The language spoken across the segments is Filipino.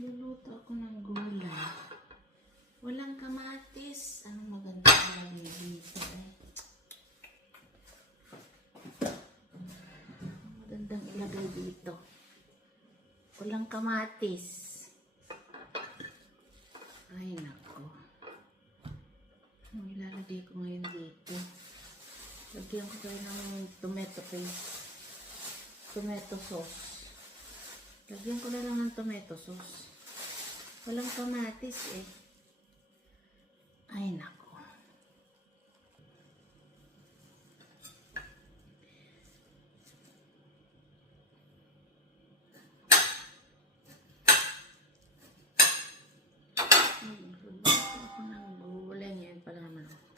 Luluto ako ng gulay. Walang kamatis. Anong maganda ilagay dito eh? Anong magandang ilagay dito? Walang kamatis. Ay nako. Anong ilalagay ko ngayon dito? Lagyan ko kayo ng tomato paste. Tomato sauce. Lagyan ko na lang ng tomato sauce. Walang kamatis eh. Ay nako. Magluto ako ng gulay. Ngayon pa lang naman ako.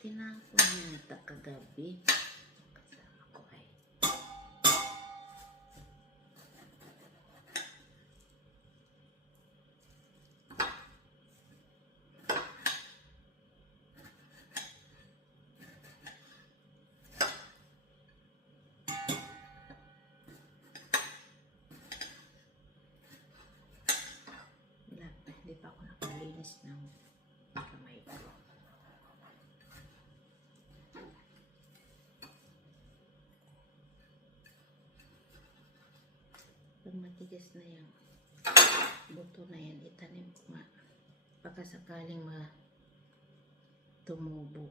Tinapon yata kagabi. Ako ay. Hindi pa ako nakalinis ng kamay ko. Pag matigas na yung buto na yan, itanim ko nga. Pagkasakaling tumubo.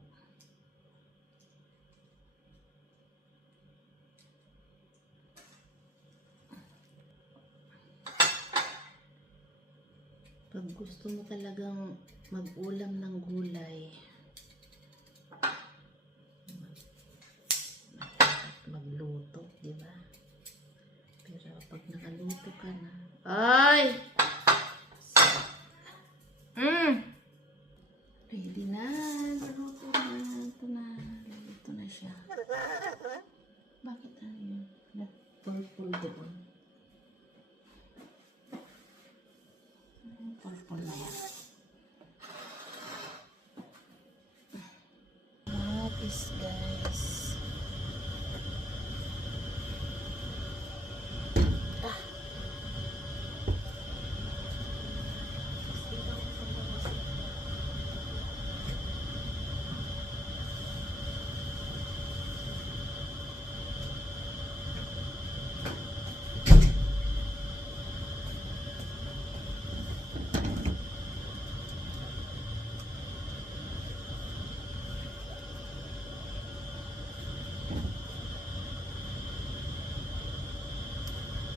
Pag gusto mo talagang mag-ulam ng gulay, magluto, di ba? Pero pag nakaluto ka na, ay! Ready na, naluto na, ito na siya. Bakit ano yun? Nag-purple doon.